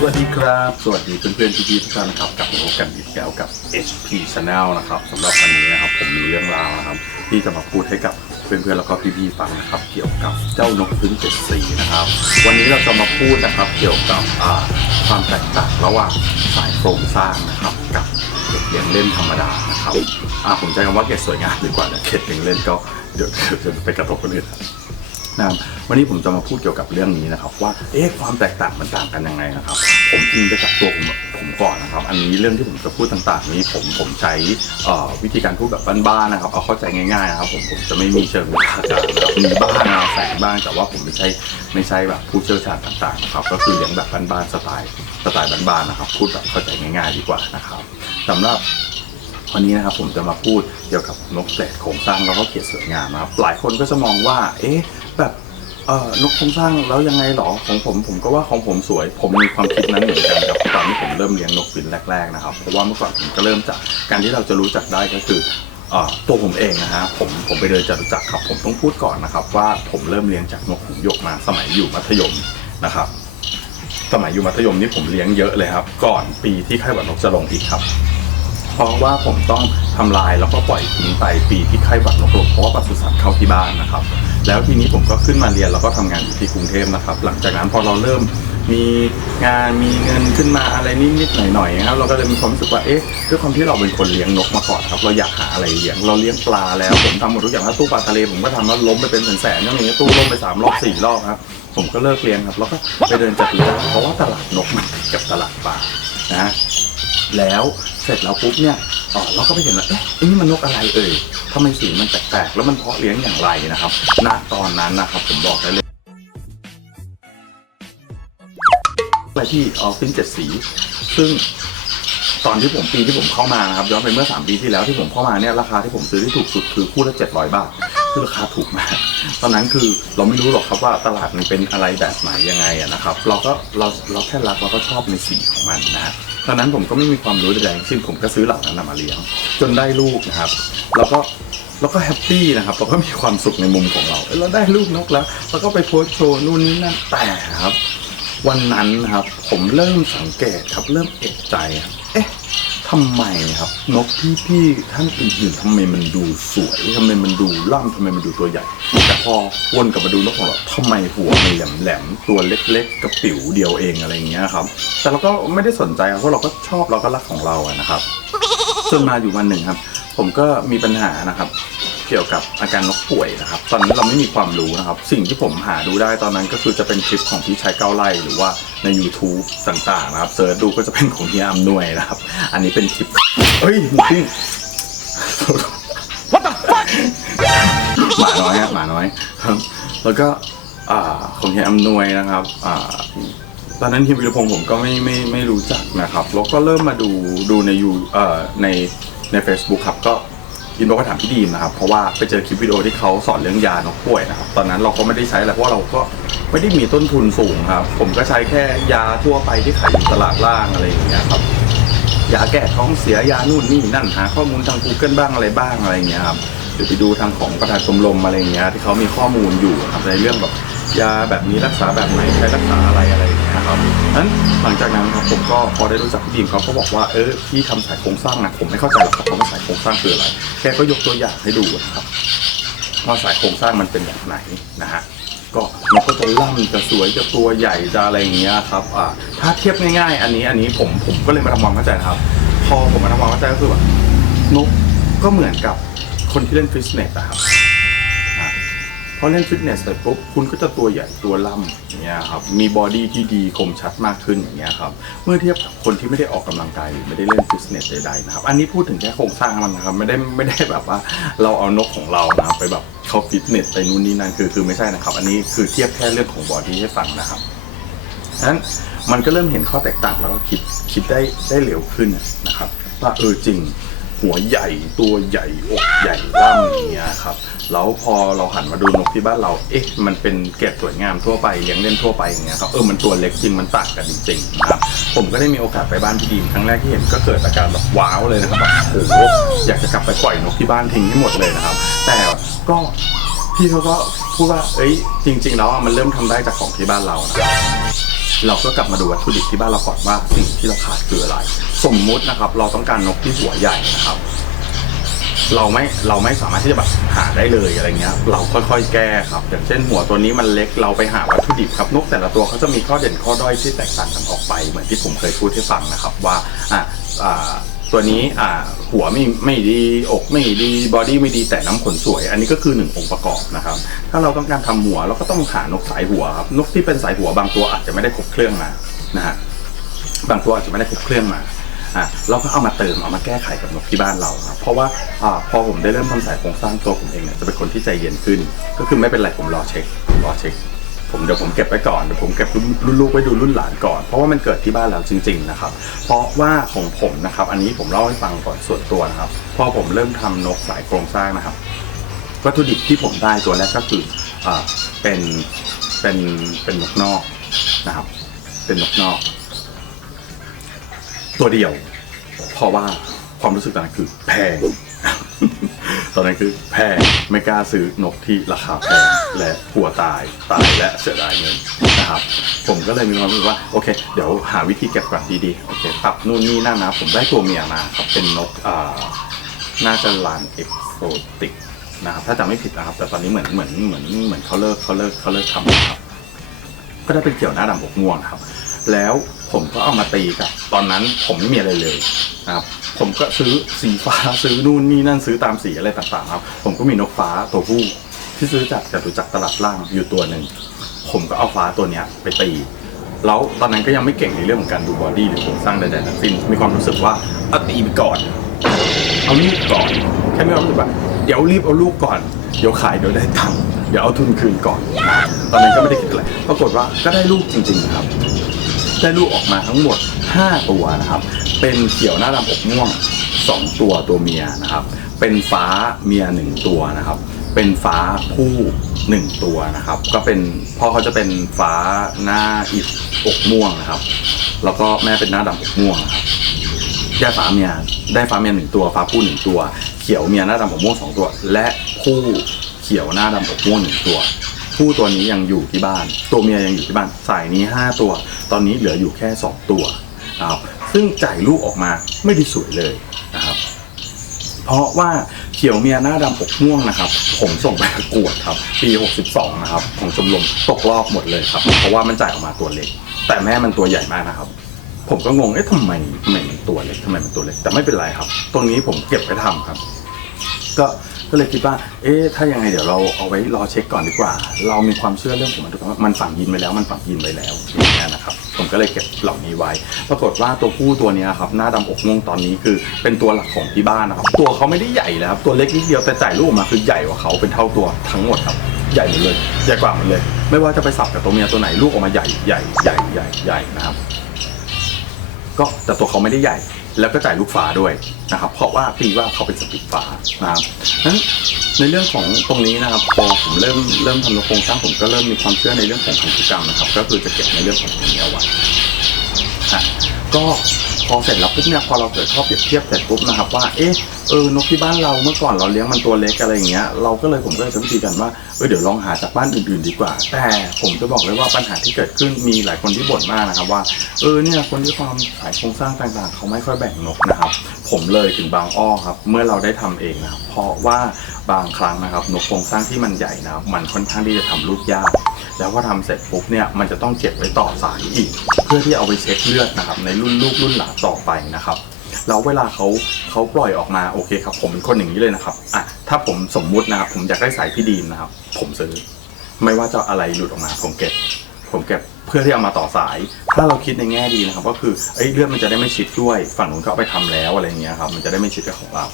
สวัสดีครับ สวัสดีเพื่อนๆพี่ๆทุกท่านนะครับกลับมาพบกันอีกแล้วกับ HP Channel นะครับสำหรับวันนี้นะครับผมมีเรื่องราวนะครับ ที่จะมาพูดให้กับเพื่อนๆแล้วก็พี่ๆฟังนะครับ เกี่ยวกับเจ้านกพื้นเจ็ดสีนะครับ วันนี้เราจะมาพูดนะครับเกี่ยวกับความแตกต่างระหว่างสายโครงสร้างนะครับกับเก็บเลี้ยงเล่นธรรมดานะครับผมใช้คำว่าเก็บสวยงามดีกว่านะเก็บเลี้ยงเล่นก็เดี๋ยวเดี๋ยวจะไปกระทบคนอื่น นะครับวันนี้ผมจะมาพูดเกี่ยวกับเรื่องนี้นะครับ ว่าเอ๊ะความแตกต่างมันต่างกันยังไงนะครับ ผมอิงไปจากตัวผมผมก่อนนะครับ อันนี้เรื่องที่ผมจะพูดต่างๆ นี้ผมผมใช้วิธีการพูดแบบบ้านๆนะครับ เอาเข้าใจง่ายๆนะครับผมผมจะไม่มีเชิงวิชาการนะครับมีบ้างนะแฝงบ้างแต่ว่าผมไม่ใช่ไม่ใช่แบบผู้เชี่ยวชาญต่างๆนะครับก็คือเลี้ยงแบบบ้านๆสไตล์สไตล์บ้านๆนะครับ พูดแบบเข้าใจง่ายๆ ดีกว่านะครับสำหรับวันนี้นะครับผมจะมาพูดเกี่ยวกับนกแสกโครงสร้างแล้วก็เกียรติสวยงามนะครับหลายคนก็จะมองว่า เอ๊ะ แบบเอ่อนกโครงสร้างแล้วยังไงหรอของผมผมก็ว่าของผมสวย ผมมีความคิดนั้นเหมือนกันครับตอนที่ผมเริ่มเลี้ยงนกบินแรกๆนะครับเพราะว่าเมื่อก่อนผมก็เริ่มจากการที่เราจะรู้จักได้ก็คือเอ่อตัวผมเองนะฮะผมผมไปเดินจตุจักรครับผมต้องพูดก่อนนะครับ ว่าผมเริ่มเลี้ยงจากนกหงส์หยกมาสมัยอยู่มัธยมนะครับ สมัยอยู่มัธยมนี่ผมเลี้ยงเยอะเลยครับ ก่อนปีที่ไข้หวัดนกจะลงอีกครับ เพราะว่าผมต้องทำลายแล้วก็ปล่อยทิ้งไปปีที่ไข้หวัดนกลงเพราะว่าปศุสัตว์เข้าที่บ้านนะครับ แล้วทีนี้ผมก็ขึ้นมาเรียนแล้วก็ทำงานอยู่ที่กรุงเทพนะครับ หลังจากนั้นพอเราเริ่มมีงานมีเงินขึ้นมาอะไรนิดๆหน่อยๆนะครับเราก็เลยมีความรู้สึกว่าเอ๊ะด้วยความที่เราเป็นคนเลี้ยงนกมาก่อนครับเราอยากหาอะไรเลี้ยงเราเลี้ยงปลาแล้วผมทำหมดทุกอย่างถ้าตู้ปลาทะเลผมก็ทำแล้วล้มไปเป็นแสนๆนั่นเองตู้ล้มไปสามรอบสี่รอบครับผมก็เลิกเลี้ยงครับแล้วก็ไปเดินจัดเลี้ยงเพราะว่าตลาดนกมันกับตลาดปลานะแล้ว สร็จแล้วปุ๊บเนี่ยเราก็ไปเห็นว่าเอ๊ะนี่มันนกอะไรเอ่ยทำไมสีมันแปลกๆแล้วมันเพาะเลี้ยงอย่างไรนะครับณตอนนั้นนะครับผมบอกได้เลยไปที่ออฟฟิศเจ็ดสี ซึ่งตอนที่ผมปีที่ผมเข้ามานะครับย้อนไปเมื่อ 3 ปีที่แล้วที่ผมเข้ามาเนี่ยราคาที่ผมซื้อที่ถูกสุดคือคู่ละ700 บาทคือราคาถูกมากตอนนั้นคือเราไม่รู้หรอกครับว่าตลาดมันเป็นอะไรแบบไหนยังไงนะครับ เราก็เราเราแค่รักเราก็ชอบในสีของมันนะครับ ตอนนั้นผมก็ไม่มีความรู้ใดๆทั้งสิ้นผมก็ซื้อเหล่านั้นมาเลี้ยง จนได้ลูกนะครับ แล้วก็แล้วก็แฮปปี้นะครับเราก็มีความสุขในมุมของเราเอ้ยเราได้ลูกนกแล้วแล้วก็ไปโพสต์โชว์นู่นนี่นั่นแต่ครับ วันนั้นนะครับ ผมเริ่มสังเกตครับเริ่มเอกใจครับเอ๊ะทำไมครับ นกพี่ๆท่านอื่นๆทำไมมันดูสวยทำไมมันดูล่ำทำไมมันดูตัวใหญ่ พอวนกลับมาดูนกของเราทำไมหัวมันแหลมๆตัวเล็กๆกระปิ๋วเดียวเองอะไรอย่างเงี้ยครับ แต่เราก็ไม่ได้สนใจครับเพราะเราก็ชอบเราก็รักของเราอะนะครับจนมาอยู่วันหนึ่งครับ ผมก็มีปัญหานะครับ เกี่ยวกับอาการนกป่วยนะครับ ตอนนั้นเราไม่มีความรู้นะครับ สิ่งที่ผมหาดูได้ตอนนั้นก็คือจะเป็นคลิปของพี่ชายเก้าไล่หรือว่าใน YouTube ต่างๆนะครับเสิร์ชดูก็จะเป็นของเฮียอำนวยนะครับ อันนี้เป็นคลิปเฮ้ยจ หมาน้อยฮะหมาน้อยครับ แล้วก็อ่าของเฮียอำนวยนะครับอ่าตอนนั้นเฮียวิรพงศ์ผมก็ไม่ไม่ไม่รู้จักนะครับ แล้วก็เริ่มมาดูดูในยูเอ่อในใน Facebook ครับก็อินบอกถามพี่ดีมนะครับ เพราะว่าไปเจอคลิปวิดีโอที่เขาสอนเรื่องยานกป่วยนะครับ ตอนนั้นเราก็ไม่ได้ใช้อะไรเพราะเราก็ไม่ได้มีต้นทุนสูงครับ ผมก็ใช้แค่ยาทั่วไปที่ขายอยู่ตลาดล่างอะไรอย่างเงี้ยครับยาแก้ท้องเสียยานู่นนี่นั่นหาข้อมูลทาง Google บ้างอะไรบ้างอะไรเงี้ยครับ หรือไปดูทางของประธานชมรมอะไรอย่างเงี้ยที่เขามีข้อมูลอยู่ครับในเรื่องแบบยาแบบนี้รักษาแบบไหนใช้รักษาอะไรอะไรอย่างเงี้ยครับนั้นหลังจากนั้นครับผมก็พอได้รู้จักพี่ดีมเขาก็บอกว่าเออพี่ทำสายโครงสร้างนะผมไม่เข้าใจหรอกครับว่าสายโครงสร้างคืออะไรแกก็ยกตัวอย่างให้ดูนะครับว่าสายโครงสร้างมันเป็นแบบไหนนะฮะก็มันก็จะล่ำจะสวยจะตัวใหญ่จะอะไรอย่างเงี้ยครับอ่าถ้าเทียบง่ายๆ อันนี้อันนี้ผมผมก็เลยมาทำความเข้าใจนะครับ พอผมมาทำความเข้าใจก็คือแบบนกก็เหมือนกับ คนที่เล่นฟิตเนสอะครับอะพอเล่นฟิตเนสเสร็จปุ๊บคุณก็จะตัวใหญ่ตัวล่ำอย่างเงี้ยครับมีบอดี้ที่ดีคมชัดมากขึ้นอย่างเงี้ยครับเมื่อเทียบกับคนที่ไม่ได้ออกกำลังกายหรือไม่ได้เล่นฟิตเนสใดๆนะครับอันนี้พูดถึงแค่โครงสร้างมันนะครับไม่ได้ไม่ได้แบบว่าเราเอานกของเรานะไปแบบเข้าฟิตเนสไปนู่นนี่นั่นคือคือไม่ใช่นะครับ อันนี้คือเทียบแค่เรื่องของบอดี้ให้ฟังนะครับฉะนั้นมันก็เริ่มเห็นข้อแตกต่างแล้วก็คิดคิดได้ได้เร็วขึ้นนะครับว่าเออจริง หัวใหญ่ตัวใหญ่อกใหญ่ล่ำอย่างเงี้ยครับแล้วพอเราหันมาดูนกที่บ้านเรา เอ๊ะ มันเป็นเกล็ดสวยงามทั่วไปเลี้ยงเล่นทั่วไปอย่างเงี้ยครับเออมันตัวเล็กจริงมันต่างกันจริงๆนะครับผมก็ได้มีโอกาสไปบ้านพี่ดีมครั้งแรกที่เห็นก็เกิดอาการแบบว้าวเลยนะครับแบบโอ้โหอยากจะกลับไปปล่อยนกที่บ้านทิ้งให้หมดเลยนะครับ แต่ก็พี่เขาก็พูดว่า เอ้ย จริง ๆ แล้วมันเริ่มทำได้จากของที่บ้านเรานะเราก็กลับมาดูวัตถุดิบที่บ้านเราก่อนว่าสิ่งที่เราขาดคืออะไร สมมุตินะครับ เราต้องการนกที่หัวใหญ่นะครับ เราไม่เราไม่สามารถที่จะแบบหาได้เลยอะไรเงี้ย เราค่อยๆแก้ครับ อย่างเช่น หัวตัวนี้มันเล็กเราไปหาวัตถุดิบครับนกแต่ละตัวเขาจะมีข้อเด่นข้อด้อยที่แตกต่างกันออกไป เหมือนที่ผมเคยพูดให้ฟังนะครับ ว่าอะอ่าตัวนี้อ่าหัวไม่ไม่ดีอกไม่ดีบอดี้ไม่ดีแต่น้ำขนสวย อันนี้ก็คือหนึ่งองค์ประกอบนะครับ ถ้าเราต้องการทำหัวเราก็ต้องหานกสายหัวครับนกที่เป็นสายหัวบางตัวอาจจะไม่ได้ครบเครื่องมานะฮะบางตัวอาจจะไม่ได้ครบเครื่องมา อะเราก็เอามาเติมเอามาแก้ไขกับนกที่บ้านเราครับเพราะว่าอ่าพอผมได้เริ่มทำสายโครงสร้างตัวผมเองเนี่ยจะเป็นคนที่ใจเย็นขึ้น ก็คือไม่เป็นไรผมรอเช็ครอเช็ค ผมเดี๋ยวผมเก็บไว้ก่อนเดี๋ยวผมเก็บรุ่นรุ่นลูกไว้ดูรุ่นหลานก่อน เพราะว่ามันเกิดที่บ้านเราจริง ๆนะครับ เพราะว่าของผมนะครับ อันนี้ผมเล่าให้ฟังก่อนส่วนตัวนะครับพอผมเริ่มทำนกสายโครงสร้างนะครับวัตถุดิบที่ผมได้ตัวแรกก็คืออ่าเป็นเป็นเป็นนกนอกนะครับ เป็นนกนอก ตัวเดียว เพราะว่าความรู้สึกตอนนั้นคือแพง ตอนนั้นคือแพงไม่กล้าซื้อนกที่ราคาแพงและกลัวตายตายและเสียดายเงินนะครับ ผมก็เลยมีความรู้สึกว่าโอเค เดี๋ยวหาวิธีเก็บกลับดีๆโอเคปรับนู่นนี่นั่นนะผมได้ตัวเมียมาครับเป็นนกอ่าน่าจะร้านเอกโซติกนะครับถ้าจำไม่ผิดนะครับ แต่ตอนนี้เหมือนเหมือนเหมือนเหมือนเขาเลิกเขาเลิกเขาเลิกทำแล้วครับก็ได้เป็นเกี่ยวหน้าดำอกม่วงครับ แล้ว ผมก็เอามาตีกับตอนนั้นผมไม่มีอะไรเลยนะครับผมก็ซื้อสีฟ้าซื้อนู่นนี่นั่นซื้อตามสีอะไรต่างๆครับ ผมก็มีนกฟ้าตัวผู้ที่ซื้อจากจตุจักรตลาดล่างอยู่ตัวหนึ่งผมก็เอาฟ้าตัวเนี้ยไปตีแล้วตอนนั้นก็ยังไม่เก่งในเรื่องของการดูบอดี้หรือโครงสร้างใดๆทั้งสิ้นมีความรู้สึกว่าเอาตีไปก่อน เอาลูกก่อนแค่ไม่เอาลูกแบบเดี๋ยวรีบเอาลูกก่อนเดี๋ยวขายเดี๋ยวได้ตังค์เดี๋ยวเอาทุนคืนก่อน ตอนนั้นก็ไม่ได้คิดอะไรปรากฏว่าก็ได้ลูกจริง ๆ ครับ ได้ลูกออกมาทั้งหมด 5 ตัวนะครับ เป็นเขียวหน้าดำอกม่วง 2 ตัวตัวเมียนะครับ เป็นฟ้าเมีย 1 ตัวนะครับ เป็นฟ้าผู้1ตัวนะครับ ก็เป็นพ่อเขาจะเป็นฟ้าหน้าอิดอกม่วงนะครับ แล้วก็แม่เป็นหน้าดำอกม่วงครับได้ฟ้าเมียได้ฟ้าเมียหนึ่งตัว ฟ้าผู้หนึ่งตัว เขียวเมียหน้าดำอกม่วงสองตัว และผู้เขียวหน้าดำอกม่วงหนึ่งตัว ผู้ตัวนี้ยังอยู่ที่บ้าน ตัวเมียยังอยู่ที่บ้าน สายนี้ห้าตัว ตอนนี้เหลืออยู่แค่สองตัวนะครับซึ่งจ่ายลูกออกมาไม่ได้สวยเลยนะครับ เพราะว่าเขียวเมียหน้าดำอกม่วงนะครับ ผมส่งไปประกวดครับ ปี 62 นะครับ ของชมรมตกรอบหมดเลยครับ เพราะว่ามันจ่ายออกมาตัวเล็ก แต่แม่มันตัวใหญ่มากนะครับ ผมก็งง เอ๊ะทำไมทำไมมันตัวเล็กทำไมมันตัวเล็ก แต่ไม่เป็นไรครับ ตรงนี้ผมเก็บไว้ทำครับ ก็ ก็เลยคิดว่า เอ๊ะถ้ายังไงเดี๋ยวเราเอาไว้รอเช็คก่อนดีกว่า เรามีความเชื่อเรื่องของมันทุกคนว่ามันฝังยินไปแล้วมันฝังยินไปแล้วอย่างเงี้ยนะครับ ผมก็เลยเก็บเหล่านี้ไว้ ปรากฏว่าตัวผู้ตัวเนี้ยครับหน้าดำอกม่วงตอนนี้คือเป็นตัวหลักของที่บ้านนะครับ ตัวเขาไม่ได้ใหญ่เลยครับตัวเล็กนิดเดียวแต่จ่ายลูกออกมาคือใหญ่กว่าเขาเป็นเท่าตัวทั้งหมดครับใหญ่หมดเลยใหญ่กว่าหมดเลย ไม่ว่าจะไปสับกับตัวเมียตัวไหนลูกออกมาใหญ่ใหญ่ใหญ่ใหญ่ใหญ่นะครับ ก็แต่ตัวเขาไม่ได้ใหญ่ แล้วก็จ่ายลูกฝาด้วยนะครับ เพราะว่าปีว่าเขาเป็นสปิดฝานะครับนั้นในเรื่องของตรงนี้นะครับพอผมเริ่มเริ่มทำโครงสร้างผมก็เริ่มมีความเชื่อในเรื่องของพันธุกรรมนะครับ ก็คือจะเก็บในเรื่องของตรงนี้เอาไว้ก็ พอเสร็จแล้วปุ๊บเนี่ยพอเราเกิดข้อเปรียบเทียบเสร็จปุ๊บนะครับว่าเอ๊ะเออนกที่บ้านเราเมื่อก่อนเราเลี้ยงมันตัวเล็กอะไรอย่างเงี้ยเราก็เลยผมก็เลยจะวิธีกันว่าเออเดี๋ยวลองหาจากบ้านอื่นๆดีกว่า แต่ผมจะบอกเลยว่าปัญหาที่เกิดขึ้นมีหลายคนที่บ่นมากนะครับว่าเออเนี่ยคนที่ความสายโครงสร้างต่างๆ เขาไม่ค่อยแบ่งนกนะครับ ผมเลยถึงบางอ้อครับ เมื่อเราได้ทำเองนะครับเพราะว่าบางครั้งนะครับนกโครงสร้างที่มันใหญ่นะครับมันค่อนข้างที่จะทำลูกยาก แล้วพอทำเสร็จปุ๊บเนี่ยมันจะต้องเก็บไว้ต่อสายอีก เพื่อที่เอาไปเช็คเลือดนะครับในรุ่นลูกรุ่นหลานต่อไปนะครับแล้วเวลาเขาเขาปล่อยออกมาโอเคครับ ผมเป็นคนอย่างนี้เลยนะครับอะถ้าผมสมมุตินะครับผมอยากได้สายพี่ดีนนะครับ ผมซื้อ ไม่ว่าจะอะไรหลุดออกมาผมเก็บ ผมเก็บเพื่อที่เอามาต่อสาย ถ้าเราคิดในแง่ดีนะครับ ก็คือเอ้ยเลือดมันจะได้ไม่ชิดด้วย ฝั่งนู้นเขาเอาไปทำแล้วอะไรเงี้ยครับ มันจะได้ไม่ชิดกับของเรา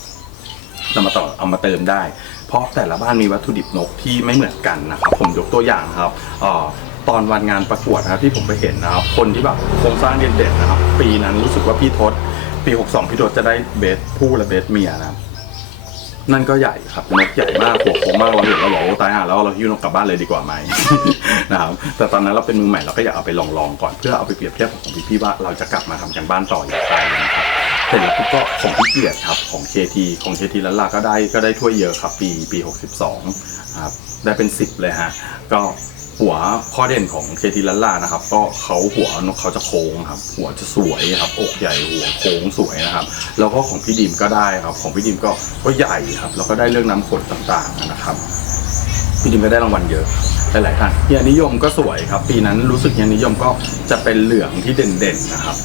เรามาต่อเอามาเติมได้ เพราะแต่ละบ้านมีวัตถุดิบนกที่ไม่เหมือนกันนะครับ ผมยกตัวอย่างครับออตอนวันงานประกวดนะครับที่ผมไปเห็นนะครับ คนที่แบบโครงสร้างเด่นๆนะครับ ปีนั้นรู้สึกว่าพี่ทศปี 62 พี่ทศจะได้เบสผู้และเบสเมียนะครับนั่นก็ใหญ่ครับนกใหญ่มากหัวโค้งมากเราเห็นเราบอกตายห่าแล้วเราหิ้วนกกลับบ้านเลยดีกว่าไหมนะครับแต่ตอนนั้นเราเป็นมือใหม่เราก็อยากเอาไปลองๆก่อนเพื่อเอาไปเปรียบเทียบกับของพี่ๆว่าเราจะกลับมาทำกันบ้านต่ออย่างไรนะครับ สร็จแล้วปุ๊บก็ของพี่เกียรติครับของ KT ของ KT แล้วล่ะก็ได้ก็ได้ถ้วยเยอะครับ ปีปี 62ครับได้เป็น 10 เลยฮะ ก็หัวข้อเด่นของเคทีลัลล่านะครับ ก็เขาหัวนกเขาจะโค้งครับ หัวจะสวยครับ อกใหญ่หัวโค้งสวยนะครับ แล้วก็ของพี่ดิมก็ได้ครับ ของพี่ดิมก็ก็ใหญ่ครับ แล้วก็ได้เรื่องน้ำขนต่างๆนะครับ พี่ดิมก็ได้รางวัลเยอะหลายๆท่านเฮียนิยมก็สวยครับ ปีนั้นรู้สึกเฮียนิยมก็จะเป็นเหลืองที่เด่นๆนะครับ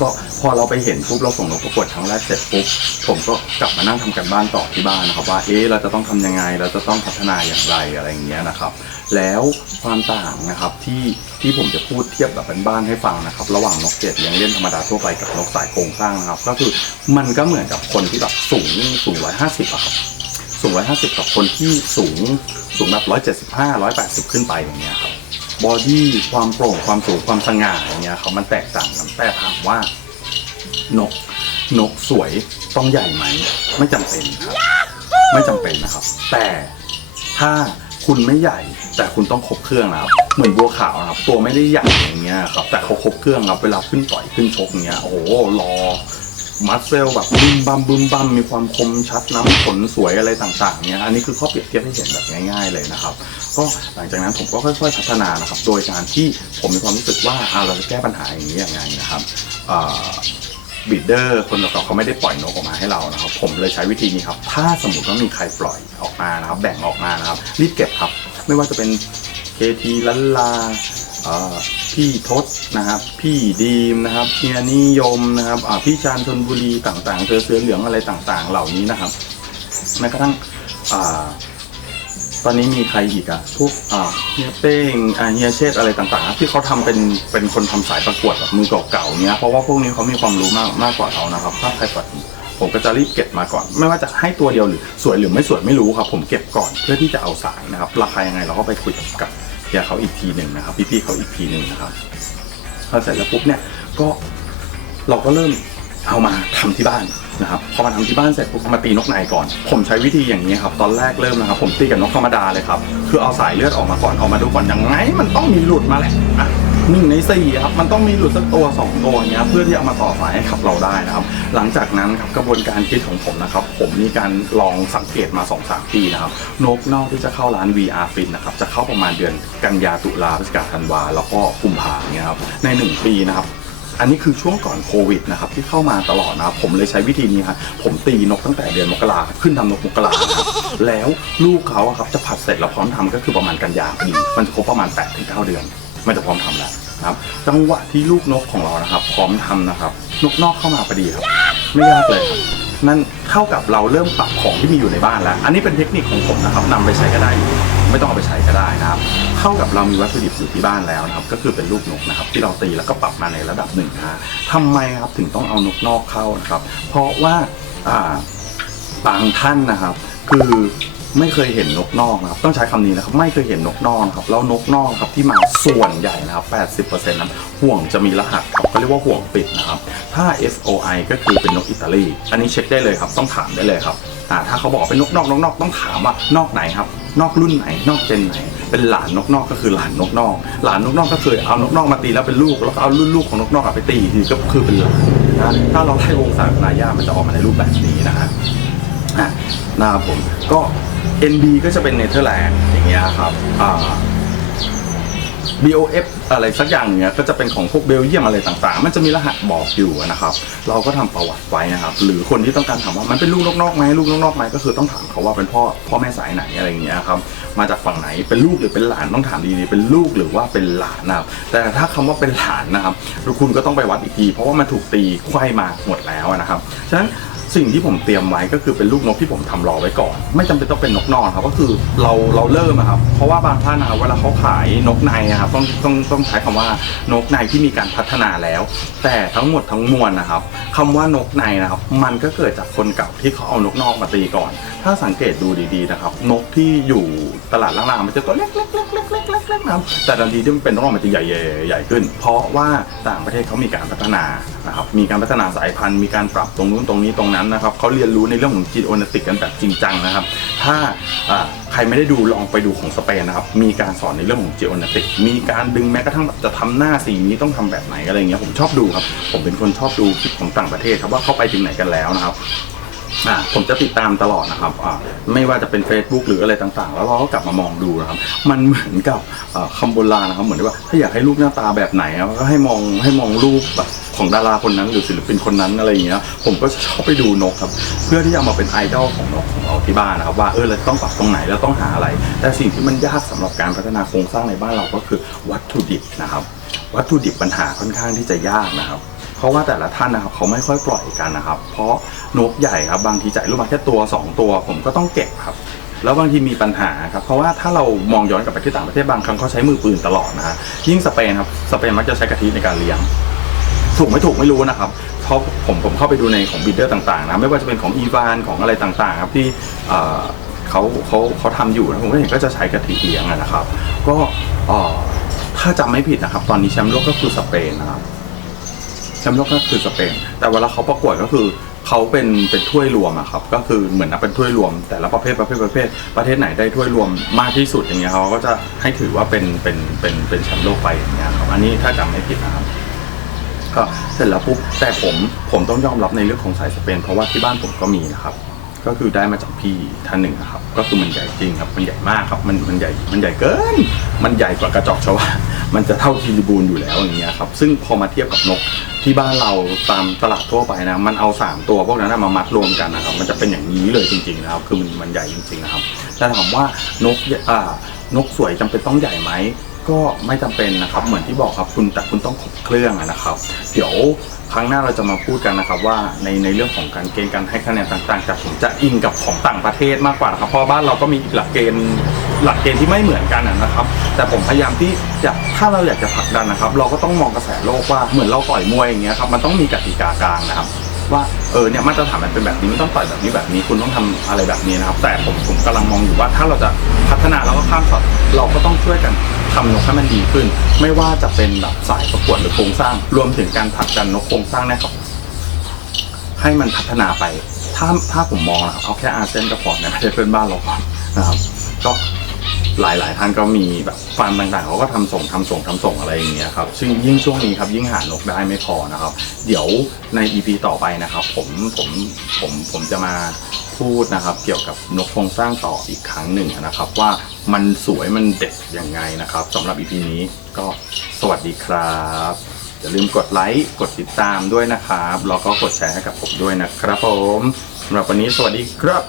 ก็ พอเราไปเห็นปุ๊บเราส่งนกประกวดครั้งแรกเสร็จปุ๊บผมก็กลับมานั่งทำกันบ้านต่อที่บ้านนะครับว่าเอ๊ะเราจะต้องทำยังไงเราจะต้องพัฒนาอย่างไรอะไรอย่างเงี้ยนะครับ แล้วความต่างนะครับที่ที่ผมจะพูดเทียบแบบบ้านๆให้ฟังนะครับ ระหว่างนกเกดเลี้ยงเล่นธรรมดาทั่วไปกับนกสายโครงสร้างนะครับ ก็คือมันก็เหมือนกับคนที่แบบสูงสูงร้อยห้าสิบอะครับสูง150กับคนที่สูงสูงแบบ175 180ขึ้นไปอย่างเงี้ยครับบอดี้ความโปร่งความสูงความสง่าอย่างเงี้ยครับมันแตกต่างกันแต่ถามว่า นกนกสวยต้องใหญ่ไหม ไม่จำเป็นครับ ไม่จำเป็นนะครับ แต่ถ้าคุณไม่ใหญ่ แต่คุณต้องครบเครื่องนะครับเหมือนบัวขาวนะครับ ตัวไม่ได้ใหญ่อย่างเงี้ยครับ แต่เขาครบเครื่องครับเวลาขึ้นต่อยขึ้นชกอย่างเงี้ยโอ้โหรอมัสเซลแบบบึ้มบัมบึ้มบัมมีความคมชัดน้ำขนสวยอะไรต่างๆเนี่ยอันนี้คือข้อเปรียบเทียบให้เห็นแบบง่าย ๆเลยนะครับก็หลังจากนั้นผมก็ค่อย ๆ พัฒนานะครับ โดยการที่ผมมีความรู้สึกว่าอ่าเราจะแก้ปัญหาอย่างนี้ยังไงนะครับ บีดเดอร์คนต่อๆเขาไม่ได้ปล่อยนกออกมาให้เรานะครับ ผมเลยใช้วิธีนี้ครับ ถ้าสมมติว่ามีใครปล่อยออกมานะครับ แบ่งออกมานะครับ รีบเก็บครับ ไม่ว่าจะเป็นเคทีลันลาพี่ทศนะครับ พี่ดีมนะครับเฮียนิยมนะครับพี่ชาญชนบุรีต่างๆเสือเสือเหลืองอะไรต่างๆ เหล่านี้นะครับแม้กระทั่ง อ่าตอนนี้มีใครอีกอะพวกอ่าเฮียเป้งอ่าเฮียเชษอะไรต่างๆ ที่เขาทำเป็นเป็นคนทำสายประกวดแบบมือเก่าๆเนี้ยเพราะว่าพวกนี้เขามีความรู้มากมากกว่าเรานะครับถ้าใครปัดผมก็จะรีบเก็บมาก่อน ไม่ว่าจะให้ตัวเดียวหรือสวยหรือไม่สวยไม่รู้ครับ ผมเก็บก่อนเพื่อที่จะเอาสายนะครับราคายังไงเราก็ไปคุยกับเฮียเขาอีกทีหนึ่งนะครับพี่ๆเขาอีกทีหนึ่งนะครับพอเสร็จแล้วปุ๊บเนี่ยก็เราก็เริ่ม เอามาทำที่บ้านนะครับพอมาทำที่บ้านเสร็จปุ๊บมาตีนกในก่อน ผมใช้วิธีอย่างนี้ครับตอนแรกเริ่มนะครับ ผมตีกับนกธรรมดาเลยครับคือเอาสายเลือดออกมาก่อนเอามาดูก่อนยังไง มันต้องมีหลุดมาแหละอะหนึ่งในสี่ครับมันต้องมีหลุดสักตัวสองตัวเงี้ยเพื่อที่เอามาต่อสายให้ขับเราได้นะครับ หลังจากนั้นครับกระบวนการคิดของผมนะครับ ผมมีการลองสังเกตมา2-3ปีนะครับนกนอกที่จะเข้าร้าน VR Fin นะครับจะเข้าประมาณเดือนกันยาตุลาพฤศจิกาธันวาแล้วก็กุมภาเนี่ยครับใน 1 ปีนะครับ อันนี้คือช่วงก่อนโควิดนะครับที่เข้ามาตลอดนะครับผมเลยใช้วิธีนี้ครับผมตีนกตั้งแต่เดือนมกราขึ้นทำนกมกรานะครับแล้วลูกเขาอะครับจะผัดเสร็จแล้วพร้อมทำก็คือประมาณกันยาพอดีมันจะครบประมาณ8ปถึงเเดือน มันจะพร้อมทำแล้วนะครับจังหวะที่ลูกนกของเรานะครับ พร้อมทำนะครับนกนอกเข้ามาพอดีครับ ไม่ยากเลยนั่นเท่ากับเราเริ่มปรับของที่มีอยู่ในบ้านแล้ว อันนี้เป็นเทคนิคของผมนะครับนำไปใช้ก็ได้ ไม่ต้องเอาไปใช้ก็ได้นะครับเท่ากับเรามีวัตถุดิบอยู่ที่บ้านแล้วนะครับก็คือเป็นลูกนกนะครับที่เราตีแล้วก็ปรับมาในระดับหนึ่งนะทำไมครับถึงต้องเอานกนอกเข้านะครับ เพราะว่าอ่าบางท่านนะครับ คือไม่เคยเห็นนกนอกนะครับต้องใช้คำนี้นะครับไม่เคยเห็นนกนอกนครับแล้วนกนอกครับที่มาส่วนใหญ่นะครับ 80%นั้นห่วงจะมีรหัสครับเขาเรียกว่าห่วงปิดนะครับ ถ้า SOI ก็คือเป็นนกอิตาลีอันนี้เช็คได้เลยครับ ต้องถามได้เลยครับอ่ถ้าเขาบอกเป็นนกนอกนกนอกต้องถามว่านอกไหนครับ นอกรุ่นไหน นอกเจนไหน เป็นหลานนกนอกก็คือหลานนกนอก หลานนกนอกก็คือเอานกนอกมาตีแล้วเป็นลูก แล้วก็เอารุ่นลูกของนกนอกไปตีกทีก็คือเป็นหลานนะถ้าเราไล่วงศาคณาญามันจะออกมาในรูปแบบนี้นะฮะอะนะครับผมก็ NB ก็จะเป็นเนเธอร์แลนด์อย่างเงี้ยครับอ่า BOF อะไรสักอย่างเนี้ยก็จะเป็นของพวกเบลเยียมอะไรต่างๆ มันจะมีรหัสบอกอยู่นะครับ เราก็ทำประวัติไว้นะครับ หรือคนที่ต้องการถามว่ามันเป็นลูกนกนอกไหมลูกนกนอกไหมก็คือต้องถามเขาว่าเป็นพ่อพ่อแม่สายไหนอะไรอย่างเงี้ยครับมาจากฝั่งไหนเป็นลูกหรือเป็นหลานต้องถามดีๆเป็นลูกหรือว่าเป็นหลานนะครับแต่ถ้าคำว่าเป็นหลานนะครับคุณก็ต้องไปวัดอีกทีเพราะว่ามันถูกตีไขว้มาหมดแล้วนะครับฉะนั้น สิ่งที่ผมเตรียมไว้ก็คือเป็นลูกนกที่ผมทำรอไว้ก่อน ไม่จำเป็นต้องเป็นนกนอนครับก็คือเราเราเริ่มครับเพราะว่าบางท่านนะครับเวลาเขาขายนกในอะครับต้องต้องต้องใช้คำว่านกในที่มีการพัฒนาแล้ว แต่ทั้งหมดทั้งมวลนะครับคำว่านกในนะครับ มันก็เกิดจากคนเก่าที่เขาเอานกนอกมาตีก่อน ถ้าสังเกตดูดีๆนะครับ นกที่อยู่ตลาดล่างๆมันจะตัวเล็กๆ ๆๆๆๆนะครับแต่ทันทีที่มันเป็นนกนอกมันจะใหญ่ๆใหญ่ขึ้น เพราะว่าต่างประเทศเขามีการพัฒนานะครับมีการพัฒนาสายพันธุ์มีการปรับตรงนู้นตรงนี้ตรงนั้นนะครับเขาเรียนรู้ในเรื่องของจีโอนติกกันแบบจริงจังนะครับ ถ้าใครไม่ได้ดูลองไปดูของสเปนนะครับมีการสอนในเรื่องของจีโอนติกมีการดึงแม้กระทั่งแบบจะทำหน้าสีนี้ต้องทำแบบไหนอะไรเงี้ยผมชอบดูครับผมเป็นคนชอบดูคลิปของต่างประเทศครับว่าเขาไปถึงไหนกันแล้วนะครับ อ่าผมจะติดตามตลอดนะครับอ่าไม่ว่าจะเป็น Facebook หรืออะไรต่างๆ แล้วเราก็กลับมามองดูนะครับ มันเหมือนกับอ่าคำโบราณนะครับ เหมือนว่าถ้าอยากให้รูปหน้าตาแบบไหนอะก็ให้มองให้มองรูปแบบของดาราคนนั้นหรือศิลปินคนนั้นอะไรอย่างเงี้ย ผมก็ชอบไปดูนกครับ เพื่อที่จะเอามาเป็นไอดอลของนกของเราที่บ้านนะครับ ว่าเออเราต้องปรับตรงไหนแล้วต้องหาอะไร แต่สิ่งที่มันยากสำหรับการพัฒนาโครงสร้างในบ้านเราก็คือวัตถุดิบนะครับ วัตถุดิบปัญหาค่อนข้างที่จะยากนะครับ เพราะว่าแต่ละท่านนะครับเขาไม่ค่อยปล่อยกันนะครับ เพราะนกใหญ่ครับบางทีจ่ายลูกมาแค่ตัว 2 ตัว ผมก็ต้องเก็บครับ แล้วบางทีมีปัญหาครับเพราะว่าถ้าเรามองย้อนกลับไปที่ต่างประเทศบางครั้งเขาใช้มือปืนตลอดนะฮะยิ่งสเปนครับสเปนมักจะใช้กะทิในการเลี้ยง ถูกไม่ถูกไม่รู้นะครับเพราะผมผมเข้าไปดูในของบิดเดอร์ต่างๆนะไม่ว่าจะเป็นของอีวานของอะไรต่างๆครับที่เอ่อเขาเขาเขาทำอยู่นะผมก็เห็นก็จะใช้กะทิเลี้ยงนะครับ ก็ถ้าจำไม่ผิดนะครับ ตอนนี้แชมป์โลกก็คือสเปนนะครับ แชมป์โลกก็คือสเปน แต่เวลาเขาประกวดก็คือเขาเป็นเป็นถ้วยรวมอะครับ ก็คือเหมือนนับเป็นถ้วยรวม แต่ละประเภทประเภทประเภท ประเทศไหนได้ถ้วยรวมมากที่สุดอย่างเงี้ยเขาก็จะให้ถือว่าเป็นเป็นเป็นเป็นแชมป์โลกไปอย่างเงี้ยครับอันนี้ถ้าจำไม่ผิดนะครับก็เสร็จแล้วปุ๊บแต่ผมผมต้องยอมรับในเรื่องของสายสเปน เพราะว่าที่บ้านผมก็มีนะครับ ก็คือได้มาจากพี่ท่านหนึ่งนะครับ ก็คือมันใหญ่จริงครับมันใหญ่มากครับ มันมันใหญ่มันใหญ่เกิน มันใหญ่กว่ากระจอกชาวามันจะเท่าคิริบูนอยู่แล้วอย่างเงี้ยครับ ซึ่งพอมาเทียบกับนก ที่บ้านเราตามตลาดทั่วไปนะ มันเอาสามตัวพวกนั้นนะมามัดรวมกันนะครับ มันจะเป็นอย่างนี้เลยจริงๆนะครับ คือมันมันใหญ่จริงๆนะครับแต่ถามว่านกอ่านกสวยจำเป็นต้องใหญ่ไหม ก็ไม่จำเป็นนะครับ เหมือนที่บอกครับคุณแต่คุณต้องครบเครื่องนะครับ เดี๋ยวครั้งหน้าเราจะมาพูดกันนะครับว่าในในเรื่องของการเกณฑ์การให้คะแนนต่างๆแต่ผมจะอิงกับของต่างประเทศมากกว่านะครับเพราะบ้านเราก็มีหลักเกณฑ์หลักเกณฑ์ที่ไม่เหมือนกันนะครับ แต่ผมพยายามที่จะถ้าเราอยากจะผลักดันนะครับ เราก็ต้องมองกระแสโลกว่าเหมือนเราต่อยมวยอย่างเงี้ยครับมันต้องมีกติกากลางนะครับว่าเออเนี่ยมาตรฐานมันเป็นแบบนี้มันต้องต่อยแบบนี้แบบนี้คุณต้องทำอะไรแบบนี้นะครับ แต่ผมผมกำลังมองอยู่ว่าถ้าเราจะพัฒนาแล้วก็ข้ามช็อตเราก็ต้องช่วยกัน ทำนกให้มันดีขึ้น ไม่ว่าจะเป็นแบบสายประกวดหรือโครงสร้าง รวมถึงการผลักดันนกโครงสร้างนะครับให้มันพัฒนาไป ถ้าถ้าผมมองนะครับเอาแค่อาเซียนก็พอในประเทศเพื่อนบ้านเราก่อนนะครับ ก็หลายหลายๆท่านก็มีแบบฟาร์มต่างๆเขาก็ทำส่งทำส่งทำส่งอะไรอย่างเงี้ยครับซึ่งยิ่งช่วงนี้ครับยิ่งหานกได้ไม่พอนะครับ เดี๋ยวใน EP ต่อไปนะครับ ผมผมผมผมจะมา พูดนะครับ เกี่ยวกับนกโครงสร้างต่ออีกครั้งหนึ่งนะครับ ว่ามันสวยมันเด็ดยังไงนะครับสำหรับอีพีนี้ก็สวัสดีครับอย่าลืมกดไลค์กดติดตามด้วยนะครับแล้วก็กดแชร์ให้กับผมด้วยนะครับผมสำหรับวันนี้สวัสดีครับ